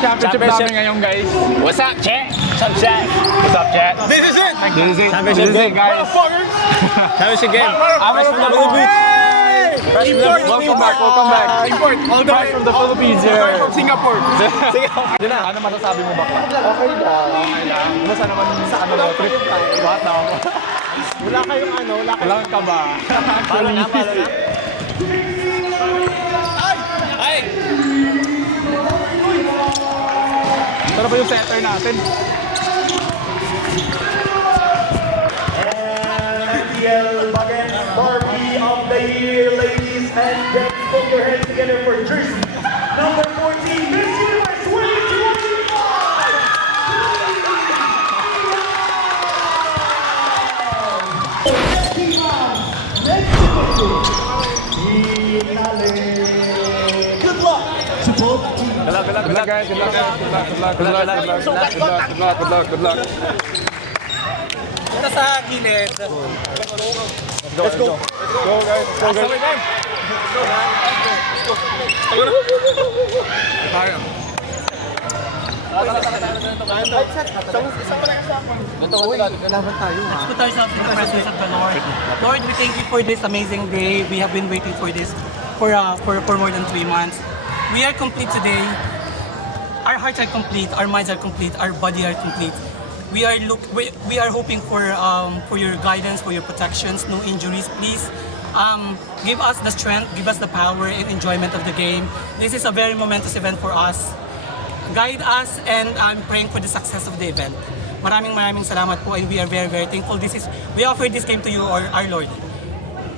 championship namin ngayon, guys. What's up, chat? What's up, chat? What's up, chat? This is it! This is it. Championship game, guys. Championship game. Fresh from the Philippines. Welcome back. Import. All the way from the Philippines here. From Singapore. Yun na. Ano masasabi mo ba? Okay lang. Basta naman sa trip. Lahat na ako. Wala kayong Wala ka ba? Palo na. Ay! Tara ba yung setter natin? NPL Baguette Barbie of the Year, ladies and gentlemen. Put your hands together for jersey number 14, Miss Universe 2021! Good luck to both teams. Good luck, guys. Good luck. Punta sa gilid. Let's go. Go, guys. Put ourselves in the presence of the Lord. Lord, we thank you for this amazing day. We have been waiting for this for more than 3 months. We are complete today. Our hearts are complete, our minds are complete, our body are complete. We are hoping for your guidance, for your protections, no injuries, please. Give us the strength, give us the power and enjoyment of the game. This is a very momentous event for us. Guide us, and I'm praying for the success of the event. Maraming salamat po, and we are very thankful. We offer this game to you, our Lord.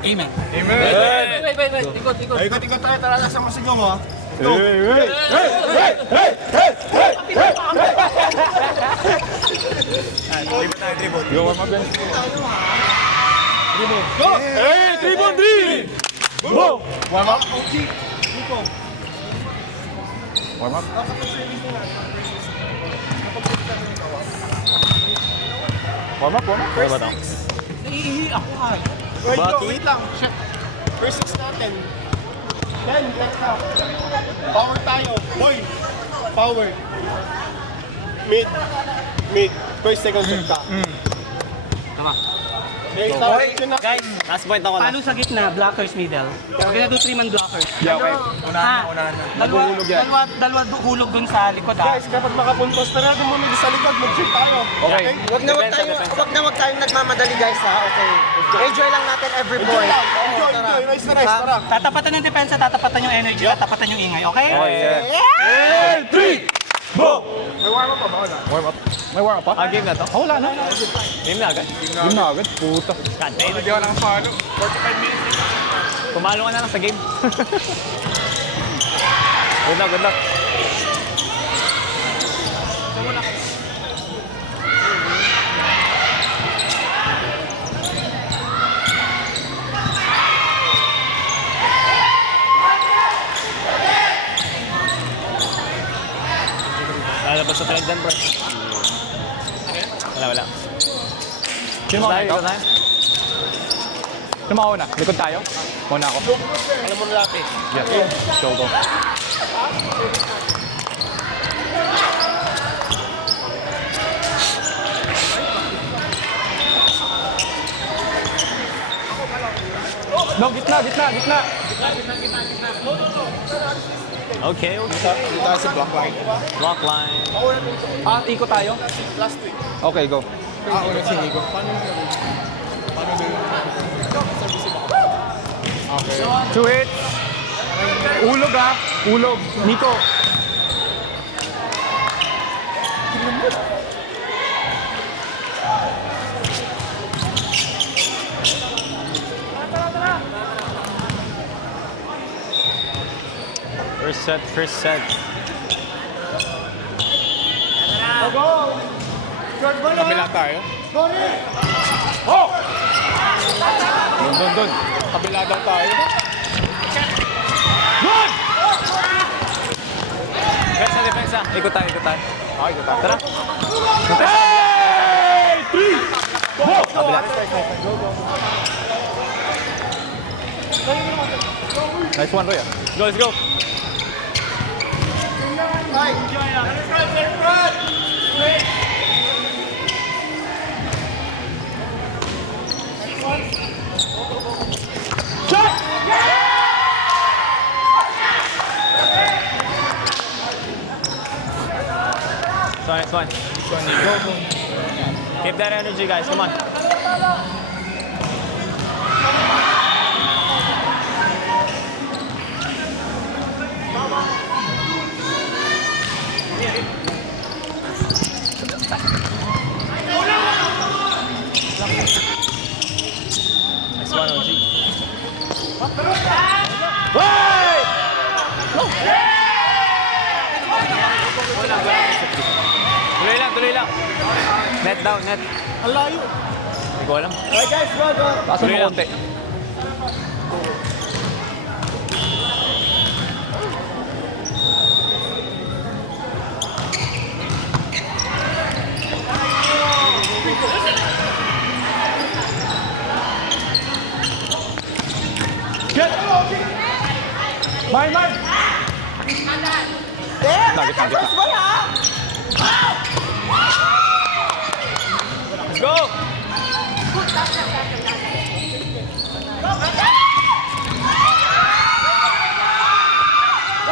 Amen. Wait. Ikot tayo. Tara, sa masigyo mo, ha? Tribute. Go, warm up, guys. Go! Hey, 3-1-3! Go! Warm up. Warm up. Naiihi ako, ha. Wait lang. First 6 natin. Then, let's go. Power tayo. Boy. Power. Mid. First, second, third ka. Tama. Guys, last point ako na. Paano sa gitna? Blockers middle. We're gonna do 3-man blockers. Yeah, okay. Unahan na. Dalawa hulog dun sa likod, ha. Guys, kapag makapuntos na doon muna sa likod, mag-shoot tayo. Okay. Wag na wag tayong nagmamadali guys ha, okay? Enjoy lang natin every boy. Enjoy. Nice na nice. Tara. Tatapatan ng depensa, tatapatan yung energy, tatapatan yung ingay, okay? Hey, 3! Go! Warm up. May warm up pa? Game na to? Wala na. Game na agad? Game na agad. Puta. Bigyan ng follow. 45 minutes. Pumalo ka na lang sa game. Good luck. Lalabas sa trend dyan, bro. Wala. Sino mauna ito? Sino mauna? Likod tayo? Mauna ako. Alam mo na lahat eh. Yes. Go. No, gitna. Okay. Tayo sa block line. Block line. Ikot tayo? Last week. Okay, go. Ulit si Nico. Paano Okay. 2 hits. Ulog, ha? Ulog. Nico. First set. Kabila tayo. Oh! Doon. Kabila daw tayo. Good! Depensa. Ikot tayo. Okay, ikot tayo. Tara. Hey! 3! Go! Kabila. Nice one, Roy. Let's go. Nice one. Keep that energy, guys. Come on. Nice one, OG. Hey! Tuloy lang. Net down, net. Ang layo. Hindi ko alam. Okay guys, go. Pasok mo Tuloy lang. konti. Get! Mine! Nugget. First ball ha! Let's go!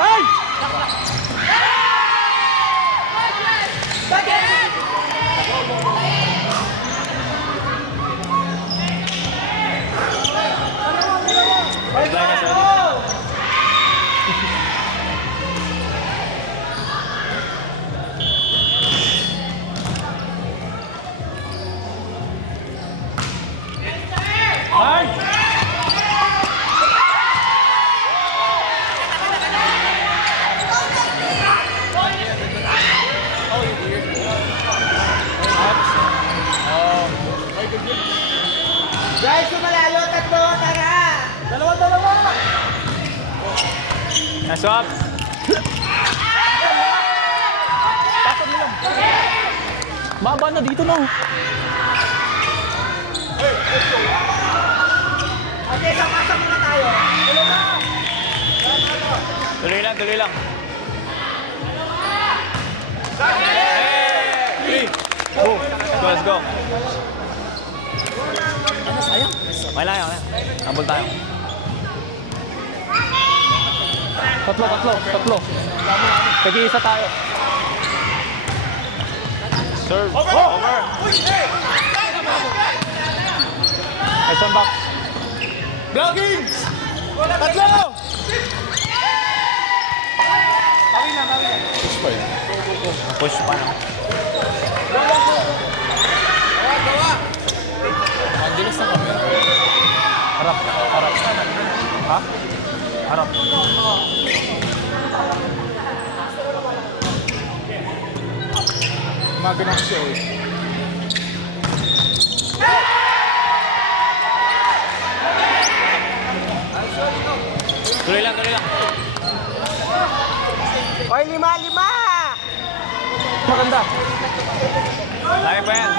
Ay! Guys, sumalayo, tatlo, tara! Dalawa! Nice swap. Baba na dito no. Okay, sapasa muna tayo. Tuloy lang. Hey! Go. Let's go. Sayang. Okay lang. Ambol tayo. Tatlo. Tag-iisa tayo. Serve. Over. Nice one, box. Blocking! Tatlo! Push pa na. Ang gilas na kami. Harap. Ha? Harap. Maganap siya eh. Tuloy lang. Oy, lima! Maganda. Lagi pa yan.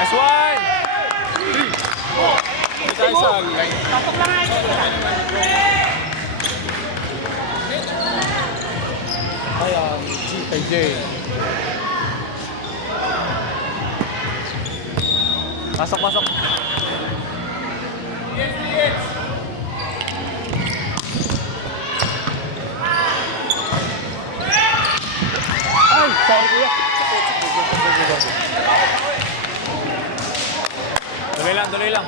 Nice one! Tayo sa line. Ayan, KJ. Pasok. Ay, sorry kuya. Tuloy lang.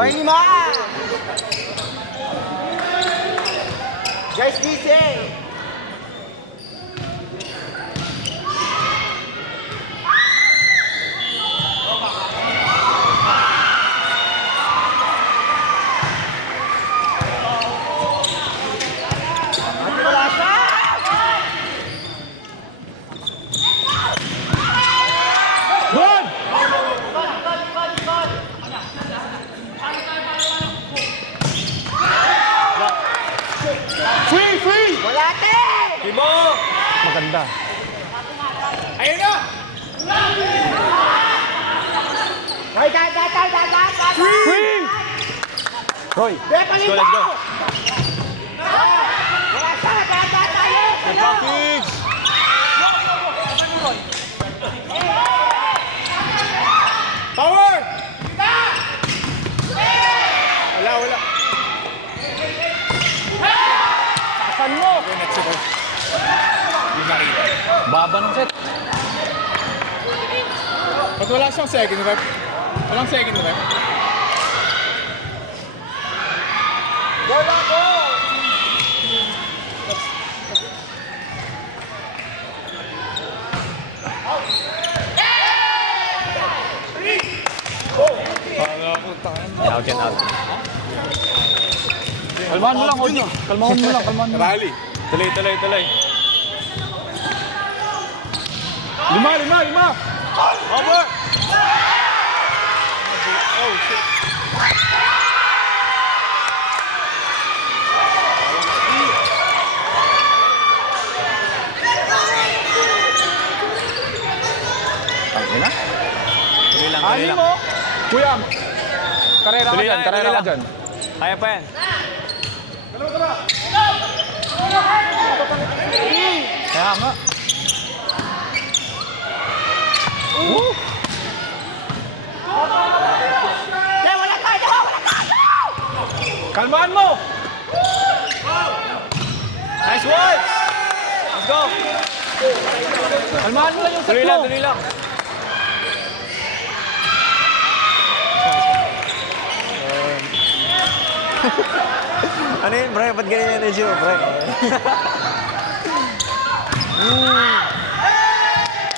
Oy, lima! Guys, gising! Wala siya! Good! Free! Wala te! Tibo! Maganda. Ayun na! Hoy, dagat! Free! Roy, Let's go. Wala siya! Dagat tayo! Blocking! Baba ng set. Ba't wala siyang second rep? Walang second rep? Out yan, out. Kalmahan mo lang, Oji. Kalmahan mo lang, kalmahan mo lang. Rally. Tuloy. 5. Over! Tangin na. Tuloy lang. Ani mo. Kuya, karera ka Tuloy dyan, lang, karera tuloy ka lang. dyan. Kaya pa yan. Kaya nga. Woo! Kalmahan mo! Nice one! Let's go! Kalmahan mo lang yung set Tuloy mo. lang, tuloy lang. Ano yun, Bray? Ba't ganyan yung energy mo, Bray?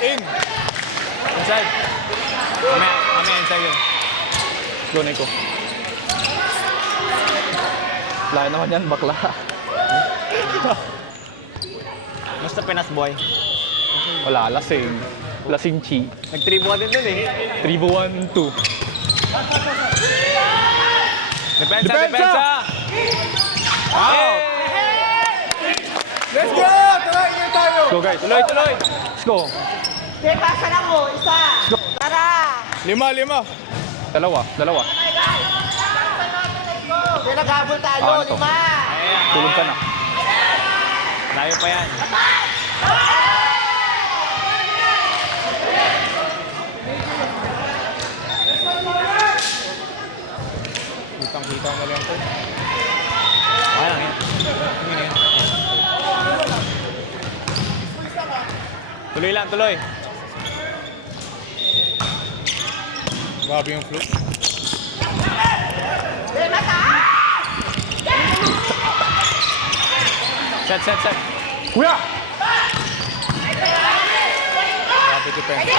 In! Inside. Mamaya inside yun. Go, Nico. Wala naman yan, bakla. Basta Pinas boy. Wala, lasing. Lasing chi. Nag-tribo ka din dun eh. 3-1-2. Depensa! Depensa! Depensa! Wow! Let's go! Tara, ingay tayo! Go, guys. Tuloy! Let's go. Okay, pasa lang mo. Isa. Tara. 5. Dalawa. Okay, naghabol tayo. Ah, ano to? 5. Tulog ka na. Layo pa yan. Kitang-kita mo lang ito. Okay lang yan. Tuloy lang, tuloy. Grabe yung flow. Set. Kuya! Grabe depensa.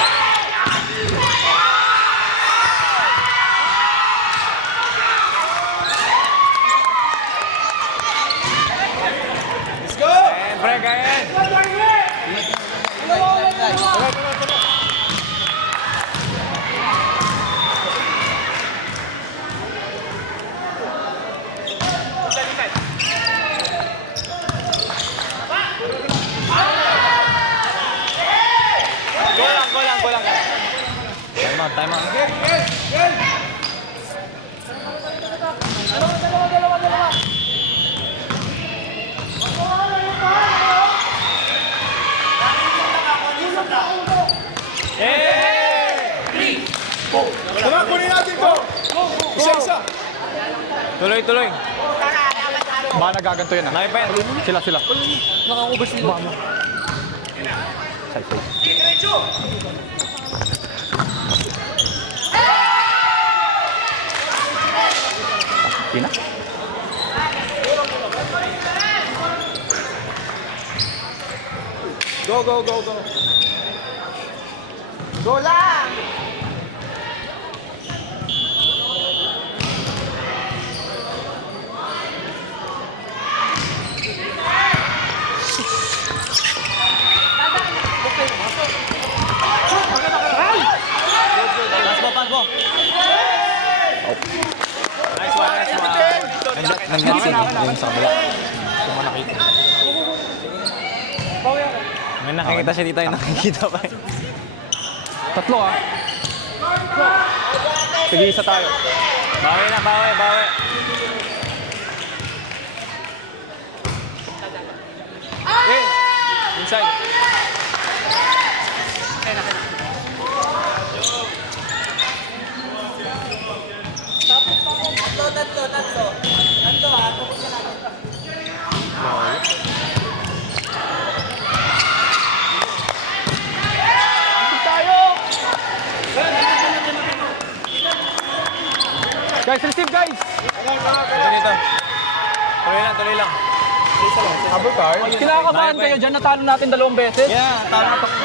Let's go! Siyempre, kaya. Go lang. Time out. Tara, kunin natin to! Isa-isa! Tuloy. Baka nagaganto yan ah. Layo pa yan. Sila. Nakakubos nila. Side. Tina? Go. Go lang. Pass mo. Nice one. Nag-natsing yung sa kabila. May nakikita siya dito yung nakikita pa. Tatlo ah. Sige, isa tayo. Bawi. Okay. Inside. Guys, receive guys! Dito. Tuloy lang. Kinakabahan kayo dyan, natalo natin 2 beses. Yeah, tama to ko.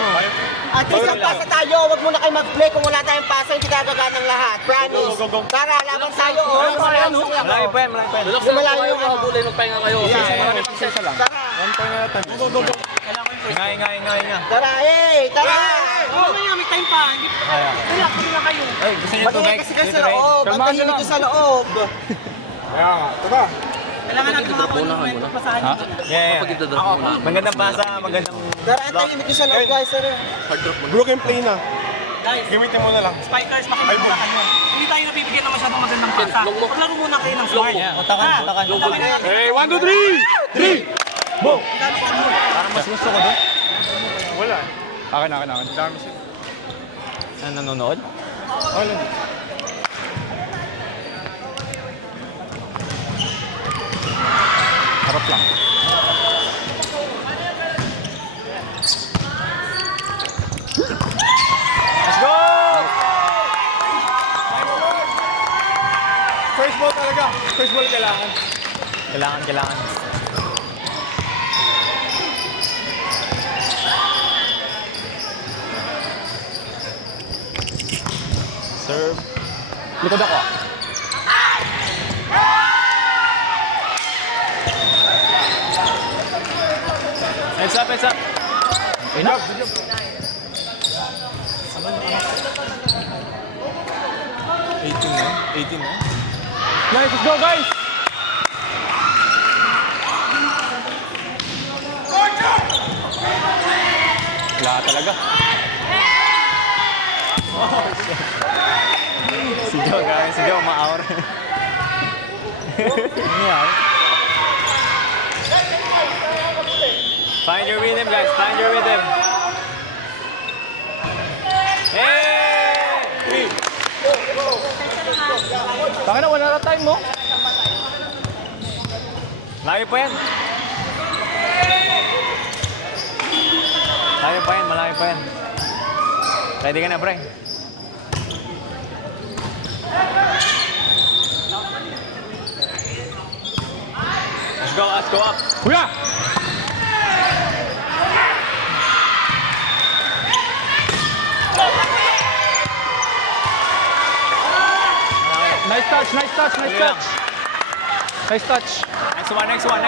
At least ang pasa tayo, huwag muna kayo mag-play kung wala tayong pasa, hindi gagagaan ng lahat. Promise. Tara, laban tayo. Malaki pa yan. Lumalayo yung ano. magpahinga kayo. Isa lang. Tara. Nga. Tara, tara. Mamaya, may time pa. Hindi pa. Relax na kayo. Ay, gusto niyo Mag-ingay tubig? kasi kayo sa loob. Ang Kalmahan tahimik nyo ko sa loob. Kailangan natin makakuha ng momento. Pasahan nyo muna. Yeah. Magandang basa, magandang... Tara, ang tahimik ko sa loob, guys. Tara. Broken play na. Guys, Gamitin mo na lang. spikers, makikita kayo. Hindi tayo nabibigyan ng masyadong magandang pasa. Maglaro muna kayo ng smart. Utakan. Hey, 1, 2, 3! 3! Boom! Parang mas gusto ko doon. Wala. Akin. Dami siya. Ano, nanonood? Wala. Harap lang. Let's go! First ball talaga. First ball kailangan. Kailangan. Serve. Likod ako. Heads up. Enough. 18 na. Guys, let's go guys! Wala talaga. Si Joe, ma-hour. Find your rhythm, guys. Find your rhythm. Hey! Taka na, wala na time mo. Malayo pa yan. Malayo pa yan. Ready ka na, pre. Let's go up. Kuya! Nice touch. Tuloy lang. Nice touch. Next one.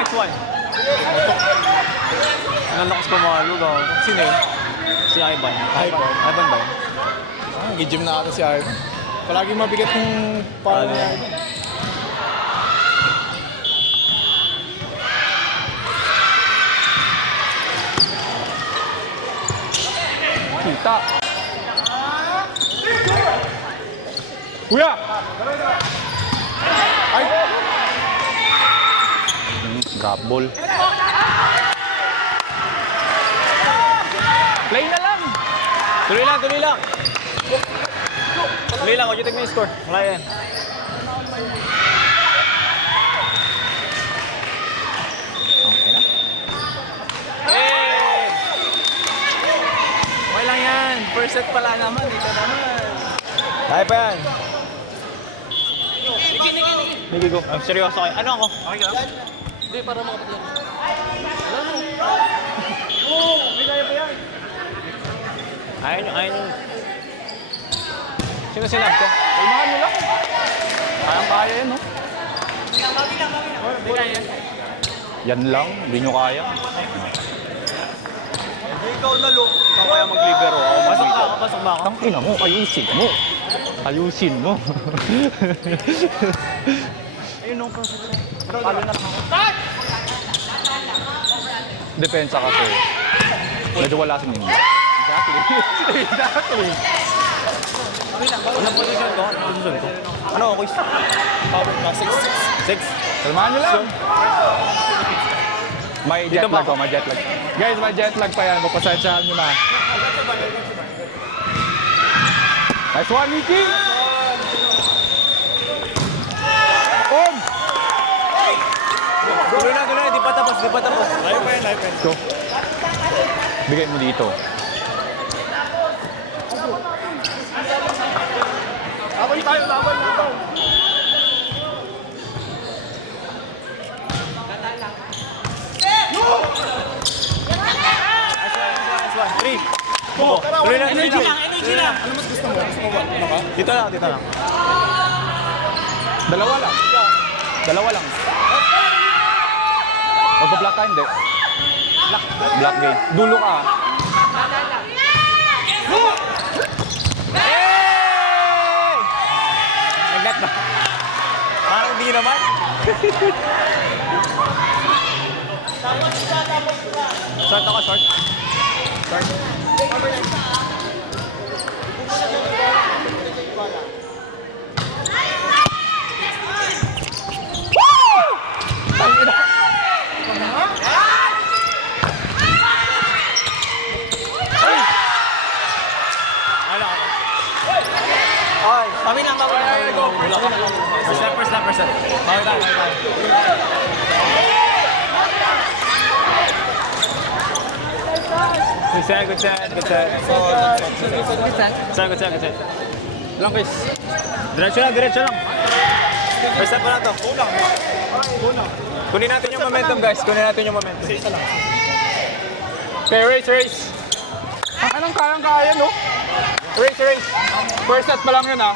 Ang lakas pumalo daw. Sino yun? Si Ivan. Ivan ba yun? Nag-gym na ata si Ivan. Palagi mabigat yung power niya. Kita. Kuya! Ay! Drop ball. Play na lang! Tuloy lang. Huwag yung take na yung score. Wala yan. Okay na. Hey! Okay lang yan. First set pala naman. Ito naman. Kaya pa yan. Niki, go. I'm seryoso kayo. Ano ako? Okay ka? Hindi, para makapagyan. Ayaw nyo. Sino sinab ko? Kalmahan nyo lang. Kayang-kaya yan, no? Yan lang, hindi nyo kaya. Ikaw na, Luke. Ikaw kaya mag-libero. Pasok ba ako? Tangina mo, ayusin mo. Ayusin mo. Ayun, no. Talo na lang ako. Depensa kasi. Medyo wala sa ninyo. Exactly. Anong position ko? Ano ako? Power ka? 6. Kalmahan nyo lang. May jet Dito ba lag ko, may jet lag. Guys, may jet lag pa yan. Magpasensyahan nyo na. Nice one, Nicky! Om! Tuloy na. Di pa tapos. Live pa yan. Go. Bigay mo dito. Laban. Tuloy lang, tuloy lang. Energy lang. Dito lang, dito lang. Dalawa lang. Dalawa lang. Magpa-block ka, hindi. Block game. Dulo ka. Hey! Naglat ba? Parang di naman. Short ako, short. Short. Kami lang, kami lang. First lap. Bawal tayo. Good set. Good set. Lang, Chris. Diretso lang. First lap pa na to. Kunin natin yung momentum, guys. Okay, race. Anong kaya, no? Race. First set pa lang yun, ha?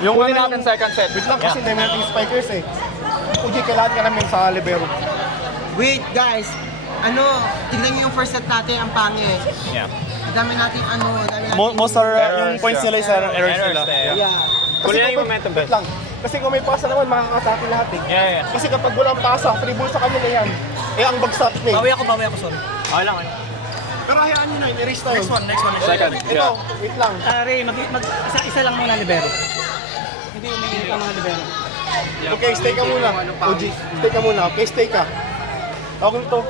Yung kunin natin second set. Wait lang kasi dami nating spikers eh. Uji, kailangan ka namin sa libero. Wait, guys. Tignan niyo yung first set natin, ang pangit. Yeah. Dami natin Most are yung points nila sa errors nila. Yeah. Kunin lang yung momentum, guys. Wait lang. Kasi kung may pasa naman, makakatake lahat eh. Yeah. Kasi kapag walang pasa, free ball sa kanila yan. Eh, ang bagsak na eh. Bawi ako, sorry. Okay lang. Pero hayaan nyo na, i-erase tayo. Next one. Second. Ito, wait lang. Ray, isa lang muna libero. Hindi umiinit ang mga libero. Okay, stay ka muna. Uji, stay ka muna. Okay, stay ka. Okay to.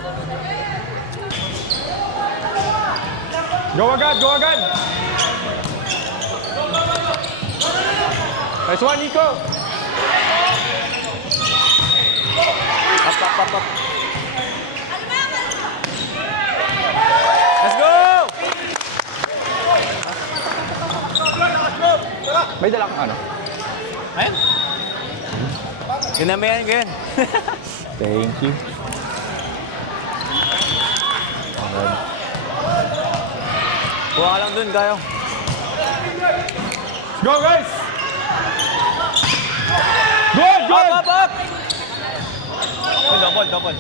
Go agad! Nice one, Nico! Up. Let's go! May dalang ano? Ayun. Dinamihan ko yun. Thank you. Kuha ka lang dun, Gayo. Go, guys! Good! Up! Double.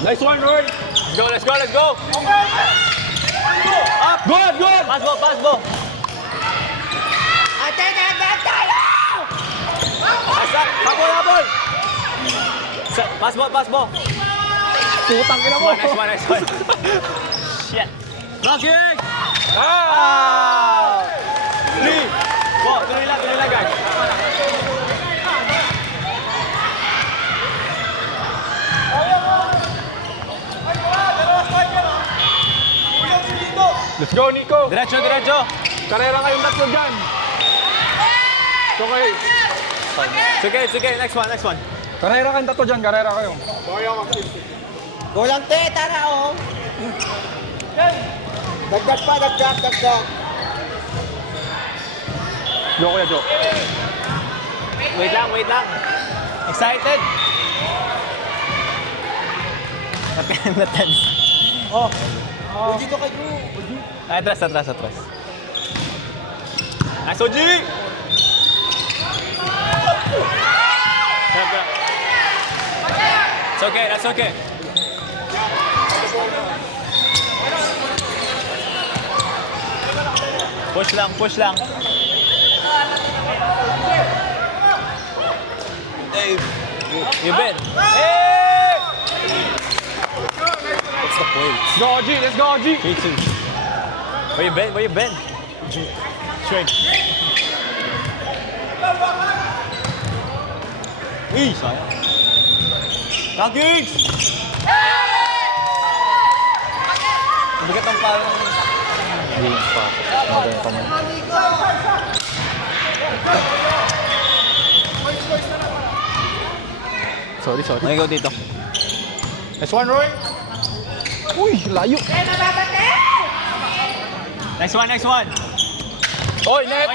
Nice one, Roy! Let's go! Up! Good! Pass ball! Habol! Pass ball! Putang ina mo! Nice one. Shit! Blocking! Ah! Tuloy lang, guys. Let's go, Nico! Diretso. Karera kayong tatlo dyan! Okay. Sige. Next one. Karera kayong tatlo dyan, karera kayo. Go lang, te. Tara, oh. Dagdag pa. Go, Kuya Jo. Wait lang. Excited? Natense. Dito kayo. Atras. Nice, OG! That's okay. Push lang. Hey, you bet. Hey! What's the point? Let's go, OG! 3-2. Where you been? Straight. Sayang. Kagings! Bigat ang parang... Game pa. Magaling pa man. Sorry. Go dito. Nice one, Roy! Uy, layo! Next one. Oy, net!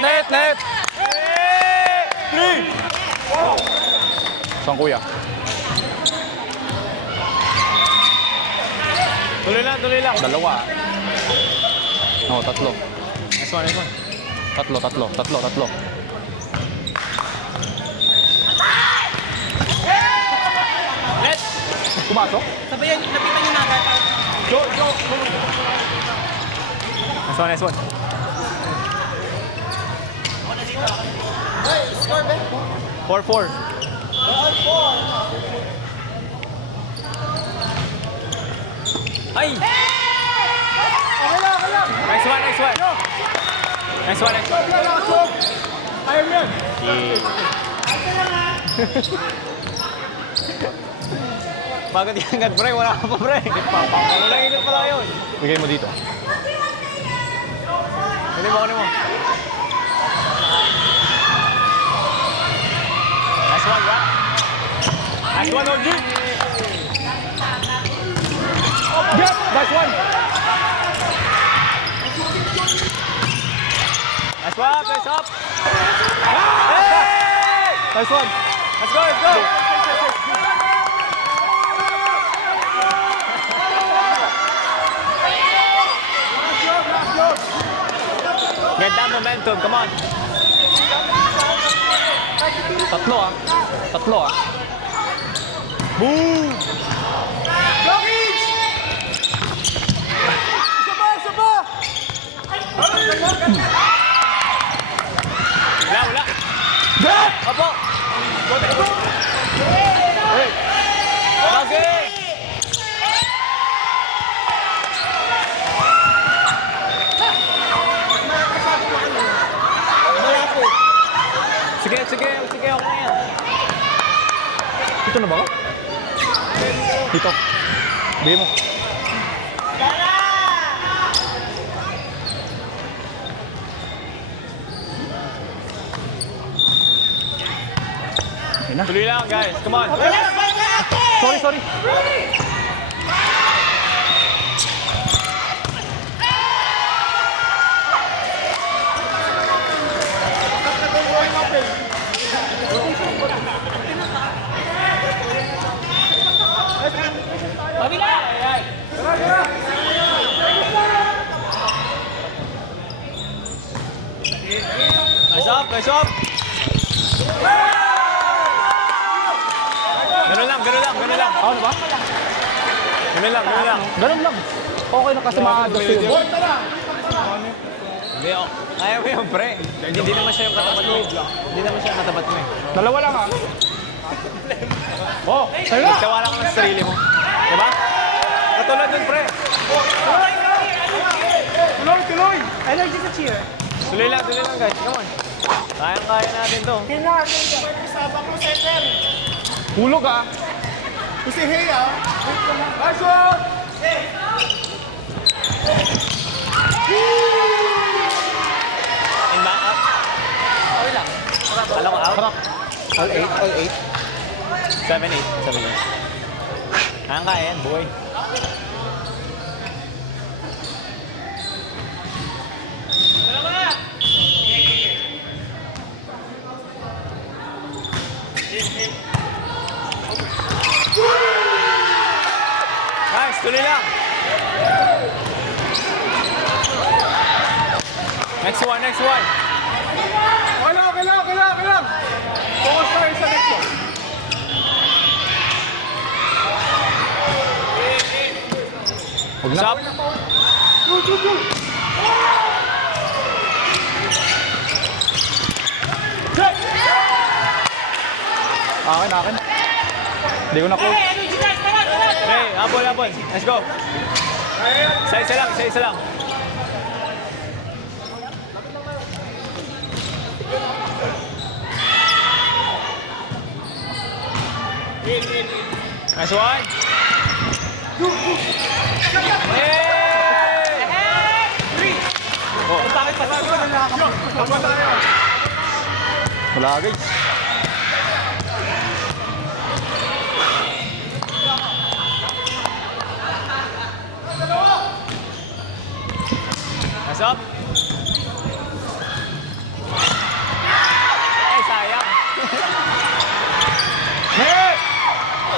Three! Saan, Kuya? Tuloy lang. Dalawa. No, tatlo. Nice one, nice one. Tatlo. Yes! Pumasok? Sabayan, lapitan nyo na agad. Nice one. 4-4. Ay! Nice one. Ayaw mo yan. Pagod yan agad, pre. Wala ka pa, pre. Ano lang ikot pala yun? Bigay mo dito. Hindi mo. Nice one, bro. Nice one, OG. Yep! Nice one! Nice up. Nice one! Let's go. Get that momentum, come on. Tatlo ah. Boom! Wala. Apo. Okay. Sige, okay na yan. Dito na ba ako? Dito. Bigay mo. Tuloy lang, guys. Come on. Sorry. Nice up. Ganun lang. Ano ba? Ganun lang. Ganun lang. Okay na kasi ma-adjust yun. Hindi, kaya mo yun, pre. Hindi naman siya yung katapat mo. Hindi naman siya yung katapat mo eh. Dalawa lang ah. Oh, sa'yo na! Nagtawala ka ng sarili mo. Diba? Katulad dun, pre. Tuloy! Energy sa cheer. Tuloy lang, guys. Come on. Kaya natin to. Hulog ah. Kasi hey ah. Nice one! In back up. Okay lang. Alam ko out. All 8. 7-8. Kaya yan, boy. Nice, tuloy lang. Next one. Okay lang. Focus tayo sa next one. Stop. Akin. Hindi ko na-close. Okay, habol. Let's go. Isa lang. Nice one. Wala guys. Nice up. Ay, sayang.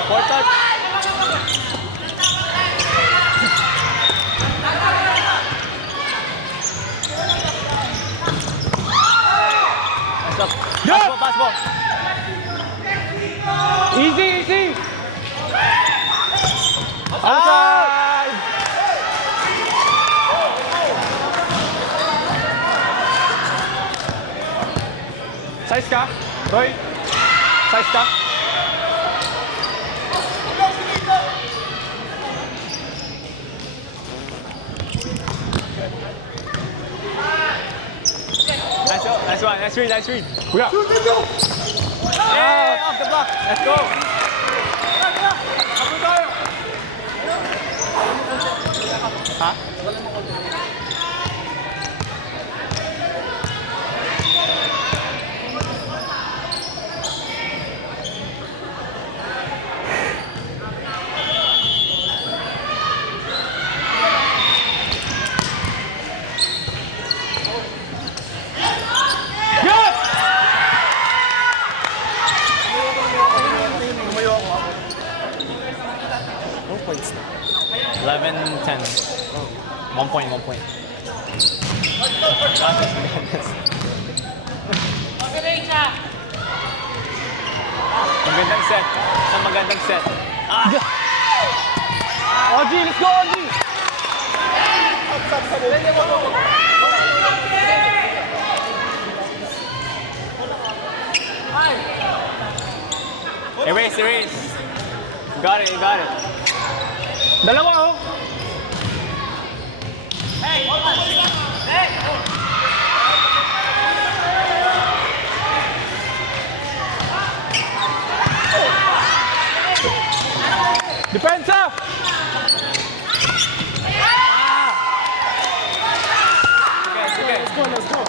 Four touch. up. Pass ball. Easy! Outside! Size ka? Roy? Size ka? Nice read. Kuya! Hey, off the block. Let's go. Good! 11-10. 1 point. Magandang set. OG, let's go, OG! Erase. You got it. Dalawa, oh! Depensa! Okay. Let's go.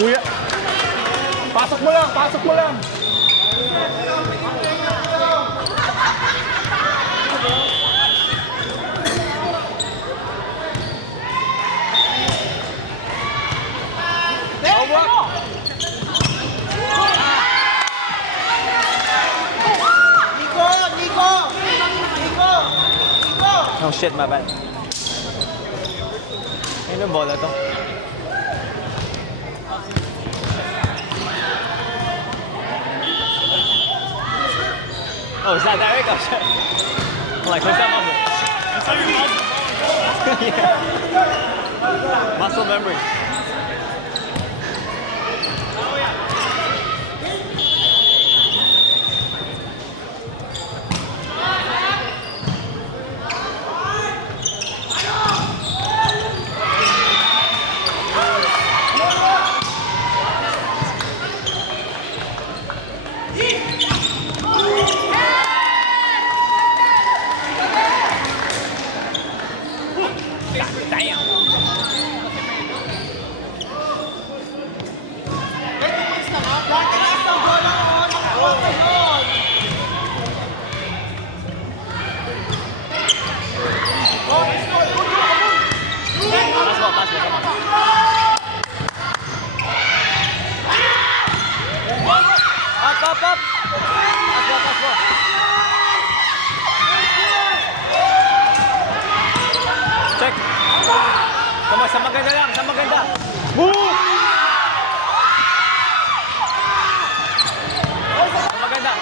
Kuya! Pasok mo lang! Oh shit, my bad. Ayun yung bola to. Oh, is that Derek? Oh shit. I'm like, what's that muscle? Yeah. Muscle memory. Up. Check. Come on, sa maganda lang, sa maganda. Move! Sa maganda.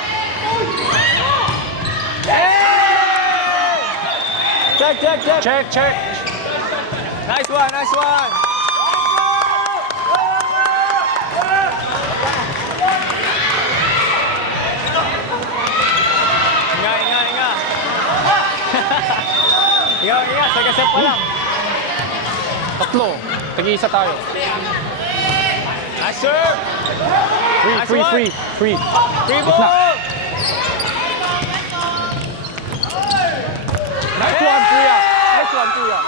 Check! Nice one. set pa lang. Tatlo. Tag-iisa tayo. Nice serve! Free. Free Gitna. ball! Nice one, Kuya. Nice one, Kuya.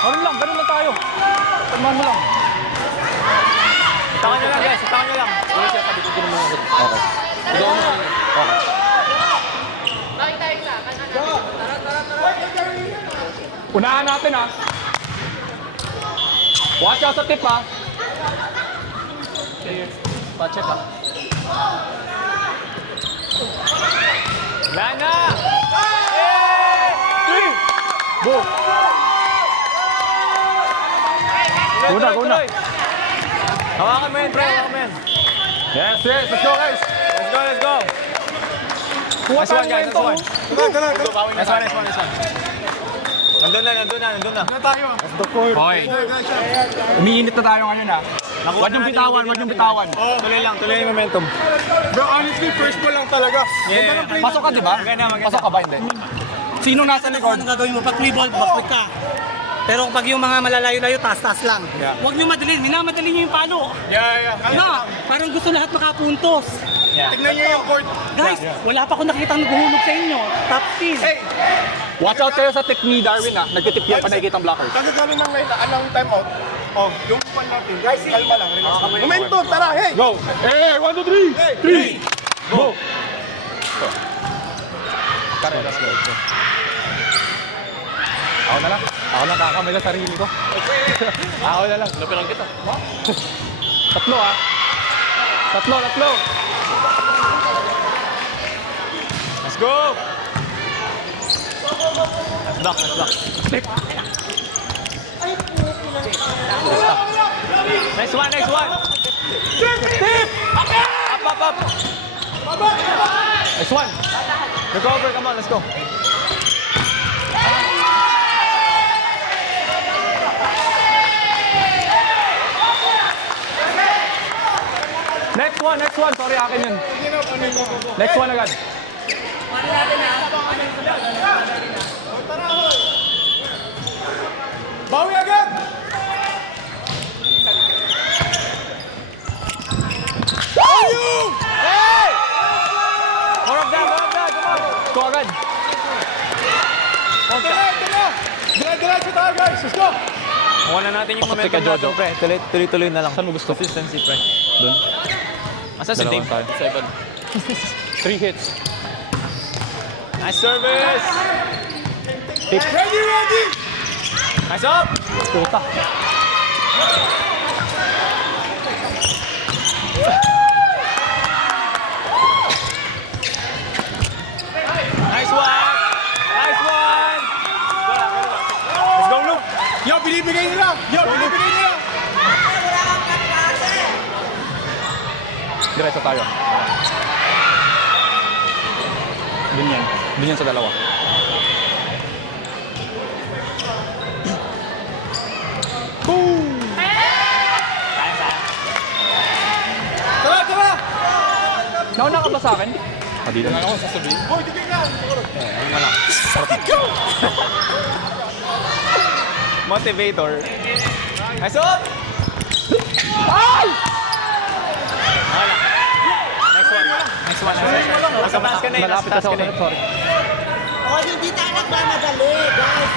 Ganun lang. Ganun lang tayo. Tagmaan mo lang. Takan nyo lang guys, takan nyo lang. Okay. Okay. Unahan natin ha. Watch out sa tip ha. Pa-check ha. Wala na! Go. Go na. Hawakan mo yan, pre. Hawakan mo yan. Yes. Let's go guys. Let's go. Kuha Nice tayo one, guys. momento. Nice one. Nandun na. Okay. Umiinit na tayo ngayon ha. Huwag niyong bitawan. Tuloy yung momentum. Bro, honestly, first ball lang talaga. Yeah. Pasok ka, di ba? Maganda. Pasok ka ba? Hindi. Sino nasa likod? Ano gagawin mo? Pag free ball, backcourt ka. Pero pag yung mga malalayo-layo, taas-taas lang. Yeah. Huwag nyo madalin. Minamadali nyo yung palo. Yeah. Ano? Parang gusto lahat makapuntos. Yeah. Tignan niyo yung court. Guys, wala pa akong nakita naguhulog sa inyo. Top steal. Watch out kayo sa tip ni Darwin ha. Nagtitip yan pa nakikita ang blockers. Kagagaling ng line, anong time out? Oh, yung pan natin. Guys, kalma lang. Relax. Momentum, tara, hey! Go! Hey! 1, 2, 3! 3! Go! Ako na lang. Ako na kakamay sa sarili ko. Ako na lang. Lapilang kita. Tatlo ah. Tatlo. Let's go! Nice block. Tip. Nice one. Tip! Up. Nice one. Recover, come on, let's go. Next one. Sorry, akin yun. Next one agad. Bawi agad! More of that, come on. Go agad. Diretso tayo, guys. Let's go! Kuha na natin yung Pasok momentum ka, Jojo. natin, pre. Tuloy-tuloy na lang. Saan mo gusto? Consistency, pre. Doon. Asa si Dave? Dalawan tayo. 3 hits. Nice service! Tip. Ready! Nice up! Puta. Nice one! Let's go, Luke! Yo, binibigay nila! Diretso tayo. Dun yan sa dalawa. Tara! Nauna ka ba sa akin? Dito na ako sasabihin. Boy, tigay ka! Motivator. Nice up! Ay! Next one. Magka-pass ka na yun. Malapit ka sa ulit, sorry. O, hindi tayo nagmamadali, guys.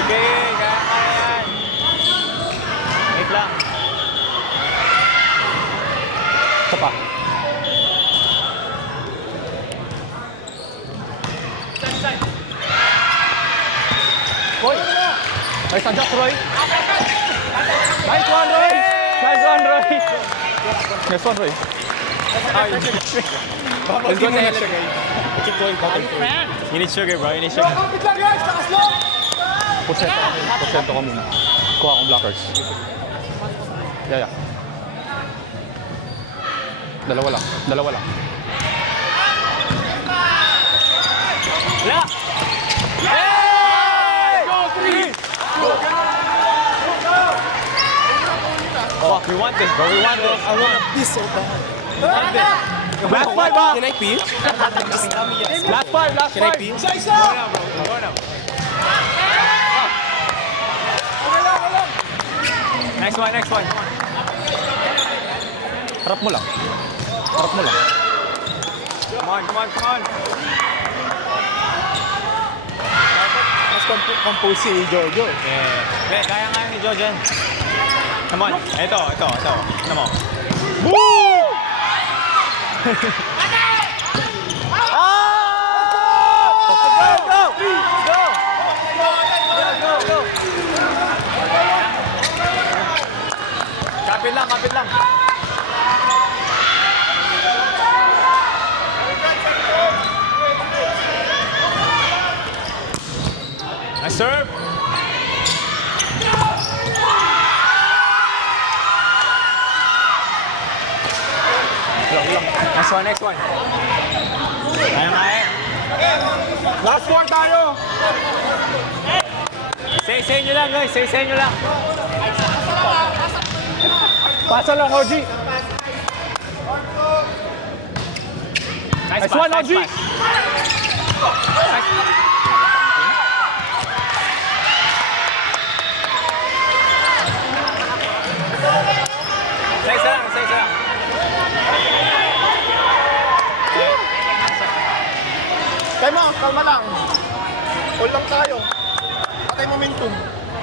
Sige, kaya yan. Wait lang. Isa pa. Boy! Nice adjust, Roy. Nice one, Roy! Nice one, Roy. Let's go to Helen. Keep going, You need sugar, bro. You need sugar. Kapit lang, guys! Takas lang! Porsyento ka muna. Kuha akong blockers. Yeah. Dalawa lang. Wala! Hey! Go, 3! Oh, we want this, bro. We want this. I want a piece so bad. Last 5 ha! Can I pee? Last 5! Can I pee? Go now, bro. Go now. Next one, next one. Harap mo lang. Harap mo lang. Come on, come on, come on. Mas compose si Jojo. Yeah. Okay, kaya nga ni Jojen. Come on. Ito. Ano mo? Kapit lang, kapit lang. Nice serve. Next one, next one. Kaya. Last 4 tayo. Say nyo lang, guys. Say nyo lang. Pasa lang, OG. Nice Nice pass, one, nice OG. pass. Say isa lang. Kalma lang. All lang tayo. Patay momentum.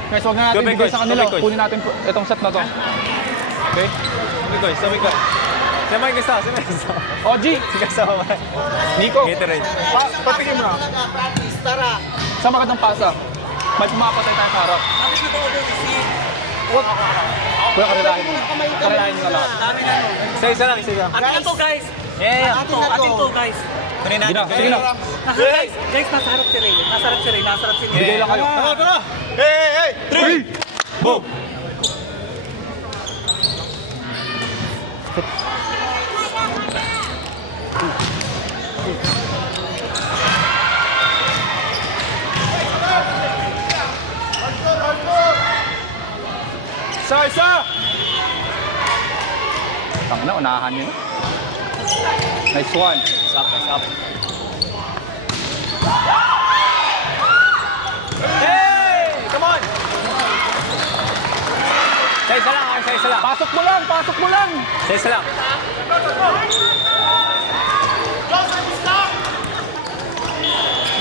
Guys, huwag na natin Go, bigay Coach. sa kanila. Go, Coach. Kunin natin itong set na to. Okay? Sabi ko. Samay gusto. OG, Sige, sama. Nico, Gatorade. patigim na. Practice, tara. Sama ka ng pasa. May pumapatay tayo sa harap. Bakit na ba receive? Kuya, karilahin mo. Karilahin mo na lang. Dami na no. Isa lang. Atin na to, guys. Yeah. Atin to, guys. Kunin Sige na, natin. sige na. Guys, nasa harap si Ray. Nasa harap si Ray. Bigay lang kayo. Tara. Hey! 3. Boom. Isa! Tang na, unahan nyo. Nice one. Nice up. Hey! Come on! Sa isa lang. Pasok mo lang, pasok mo lang. Sa isa lang.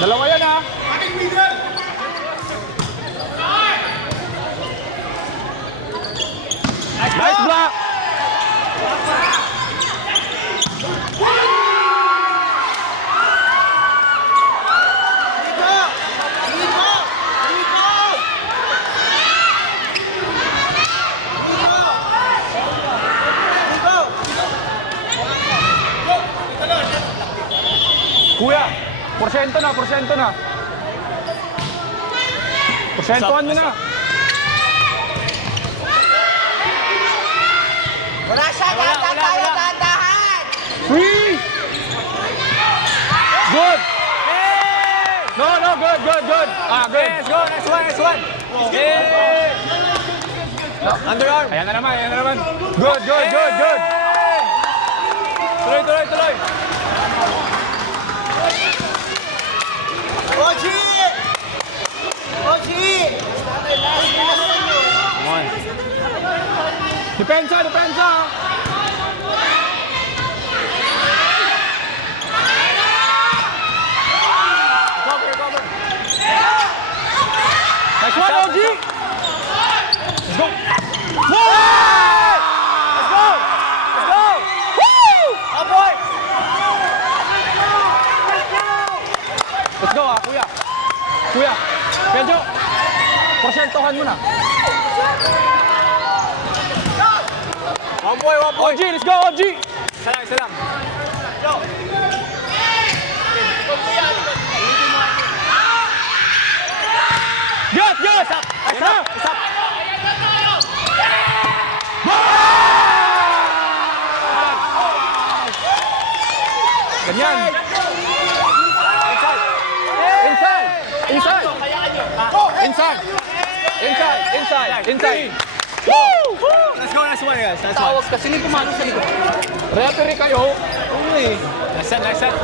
Dalawa yan ha. Nice block. Kuya, porsyento na. Porsentuhan mo na. Wala siya, dahan-dahan. Free! Good! No, good. Good. Let's go. Next one. Hey! Underarm. Ayan na naman. Good. Tuloy. Oji! Come on. Depensa. Recover. Nice one, OG! Let's go! Let's go, Kuya, medyo porsentohan mo na. One boy. OG, let's go, OG! Isa lang. Good! Isa. Ganyan. Inside. Let's go. Next one, guys. Tawag kasi ni pumalo sa likod. Referee kayo. Next set.